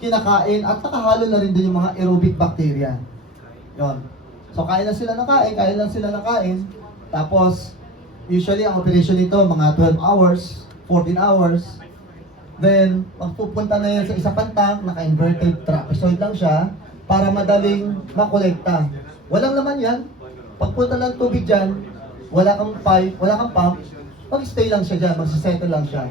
kinakain at nakahalo na rin din yung mga aerobic bacteria. Yon. So kain lang sila ng kain, tapos usually ang operation nito mga 12 hours, 14 hours. Then magpupunta na yan sa isa pang tank, naka-inverted trapezoid lang siya para madaling makolekta. Walang laman yan. Pagpunta ng tubig dyan, wala kang pipe, wala kang pump, mag-stay lang siya dyan, magsisettle lang siya.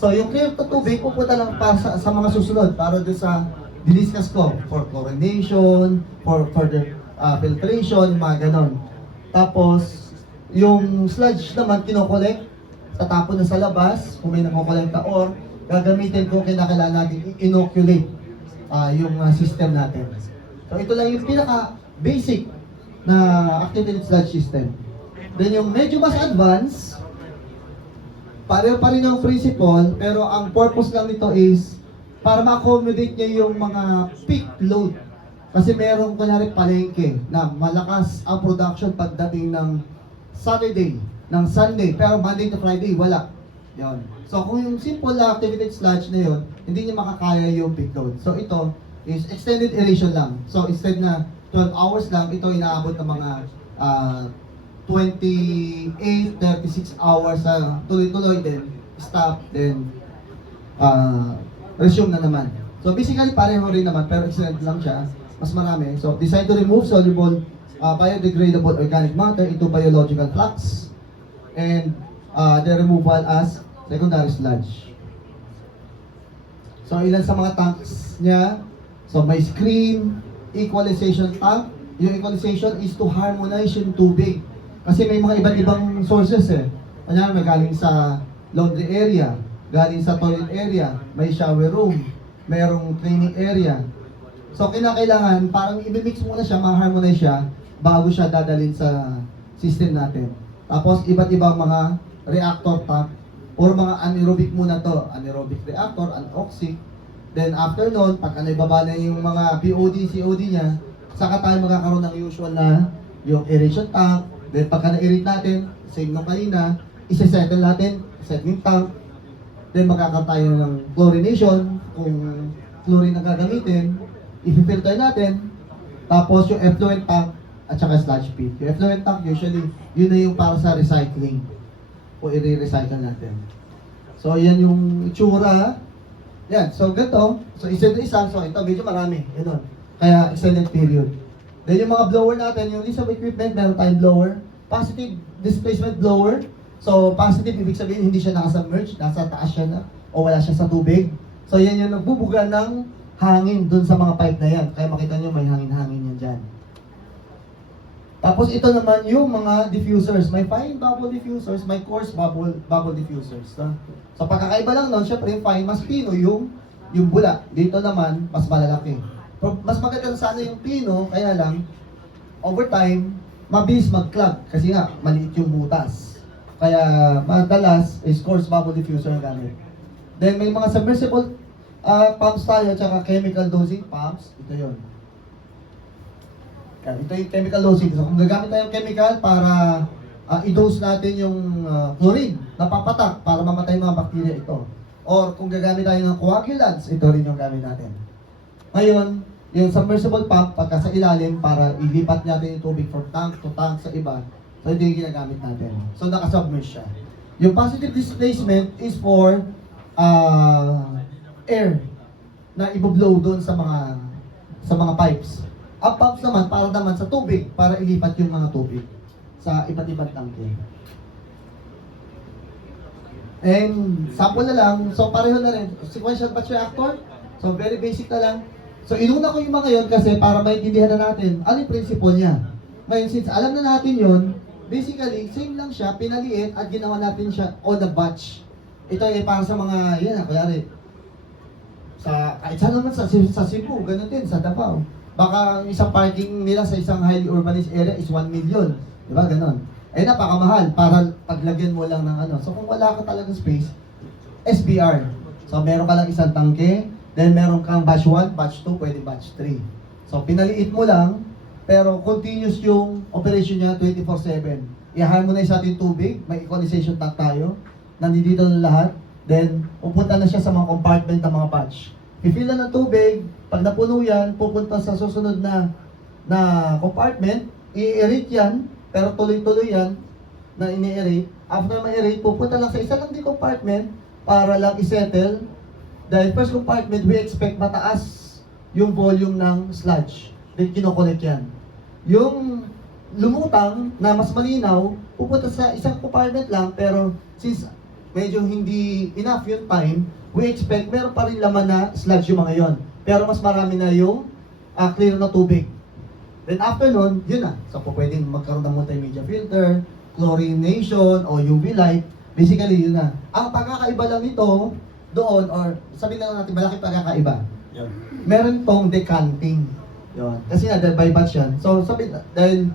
So yung clear to tubig, pupunta lang pa sa mga susunod para doon sa diniscuss ko for chlorination, for further filtration, mga ganon. Tapos, yung sludge naman kinokolekt, tatapon na sa labas, kung may nakokolekta or gagamitin kung kinakailangan natin inoculate yung system natin. So ito lang yung pinaka-basic na activated sludge system. Then yung medyo mas advanced, pareho pa rin ang principle, pero ang purpose lang nito is para ma-accommodate niya yung mga peak load. Kasi merong kunyari palengke na malakas ang production pagdating ng Saturday, ng Sunday, pero Monday to Friday, wala. Yun. So kung yung simple na activated sludge na yun, hindi niya makakaya yung peak load. So ito is extended aeration lang. So instead na 12 hours lang, ito inaabot ng mga 28, 36 hours na tuloy-tuloy, then stop, then resume na naman. So basically pareho rin naman, pero extended lang siya. Mas marami. So designed to remove soluble biodegradable organic matter into biological flux and the removal as secondary sludge. So ilan sa mga tanks niya? So may screen, equalization tank. Yung equalization is to harmonize yung tubig. Kasi may mga iba't ibang sources eh. Kanya may galing sa laundry area, galing sa toilet area, may shower room, mayroong cleaning area. So kinakailangan parang i-mix muna siya, ma-harmonize siya bago siya dadalhin sa system natin. Tapos iba't ibang mga reactor tank or mga anaerobic muna to, anaerobic reactor, anoxic. Then after nun, pagka naibaba na yung mga BOD, COD niya, saka tayo magkakaroon ng usual na yung aeration tank. Then pagka na-aerate natin, same nung kanina, isa-settle natin, settling tank. Then magkakaroon tayo ng chlorination, kung chlorine ang gagamitin, i-filter natin, tapos yung effluent tank at saka sludge pit. Yung effluent tank usually, yun na yung para sa recycling o i-recycle natin. So yan yung itsura. Yan, so ganito. So isa to isa, so ito medyo marami. Ganun. Kaya extended period. Then yung mga blower natin, yung list of equipment, meron tayong blower, positive displacement blower. So positive, ibig sabihin hindi siya nakasubmerge, nasa taas siya na, o wala siya sa tubig. So yan yung nagbubuga ng hangin dun sa mga pipe na yan. Kaya makita nyo may hangin-hangin yan dyan. Tapos ito naman yung mga diffusers. May fine bubble diffusers, may coarse bubble diffusers. So pagkakaiba lang nun, syempre yung fine, mas pino yung bula. Dito naman, mas malalaki. Mas maganda sana yung pino, kaya lang, over time, mabilis mag-clog. Kasi nga, maliit yung butas. Kaya madalas is coarse bubble diffuser ang gamit. Then may mga submersible pumps tayo, tsaka chemical dosing pumps. Ito yun. Ito yung chemical dosing. So kung gagamit tayo ng chemical para i-dose natin yung chlorine, napapatak para mamatay mga bacteria ito. Or kung gagamit tayo ng coagulants, ito rin yung gamit natin. Ngayon, yung submersible pump, pagka sa ilalim, para ilipat natin yung tubig from tank to tank sa iba, so ito yung ginagamit natin. So nakasubmerge siya. Yung positive displacement is for air na i-blow doon sa mga pipes. Ang pumps naman para naman sa tubig, para ilipat yung mga tubig sa iba't ibang tangke. And sample na lang, so pareho na rin, sequential batch reactor. So very basic na lang. So inuna ko yung mga yun kasi para maintindihan na natin ano yung principle niya. Ngayon, since alam na natin yun, basically, same lang siya, pinaliit at ginawa natin siya on the batch. Ito ay para sa mga, yan, kunyari, kahit saan naman sa Cebu, ganun din, sa Davao. Baka isang parking nila sa isang highly urbanized area is 1 million. Diba, ganun. Eh, napakamahal para paglagyan mo lang ng ano. So, kung wala ka talagang space, SBR. So, meron ka lang isang tangke, then meron kang batch 1, batch 2, pwede batch 3. So, pinaliit mo lang, pero continuous yung operation niya 24/7. I-harmonize natin tubig, may equalization tank tayo, nandito na lahat, then pupunta na siya sa mga compartment ng mga batch. i-fill na ng tubig, pag napuno yan, pupunta sa susunod na compartment, i-aerate yan, pero tuloy-tuloy yan na ini-aerate. After ma-aerate, pupunta lang sa isa lang di compartment para lang i-settle. Dahil first compartment, we expect mataas yung volume ng sludge. Then kinokolek yan. Yung lumutang na mas malinaw, pupunta sa isang compartment lang, pero since medyo hindi enough yung time, we expect meron pa rin laman na sludge yung mga yon. Pero mas marami na yung clear na tubig. Then after nun, yun na. So pwedeng magkaroon ng multimedia filter, chlorination, o UV light. Basically, yun na. Ang pagkakaiba lang nito doon, or sabihin na lang natin, malaki pagkakaiba. Yun. Meron tong decanting. Yun. Kasi na, dahil by batch yan. So, dahil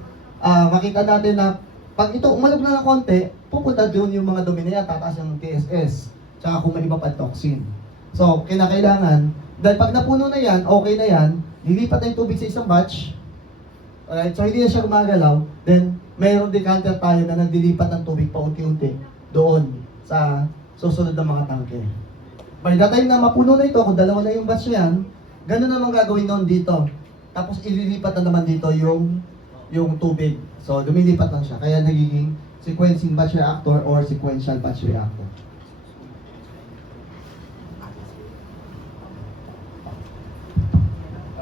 makita natin na pag ito umalog na ng konti, pupunta doon yung mga dumi na yan, tataas yung TSS. Tsaka kung may iba pa toxin. So, kinakailangan, dahil pag napuno na yan, okay na yan, lilipat na yung tubig sa isang batch. Alright, so hindi na siya gumagalaw, then mayroong decanter tayo na nagdilipat ng tubig pa unti-unti doon sa susunod na mga tangke. By the time na mapuno na ito, kung dalawa na yung batch na yan, ganun naman gagawin noon dito. Tapos ililipat na naman dito yung tubig. So, lumilipat lang siya. Kaya nagiging sequencing batch reactor or sequential batch reactor.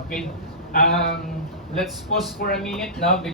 Okay. Let's pause for a minute now.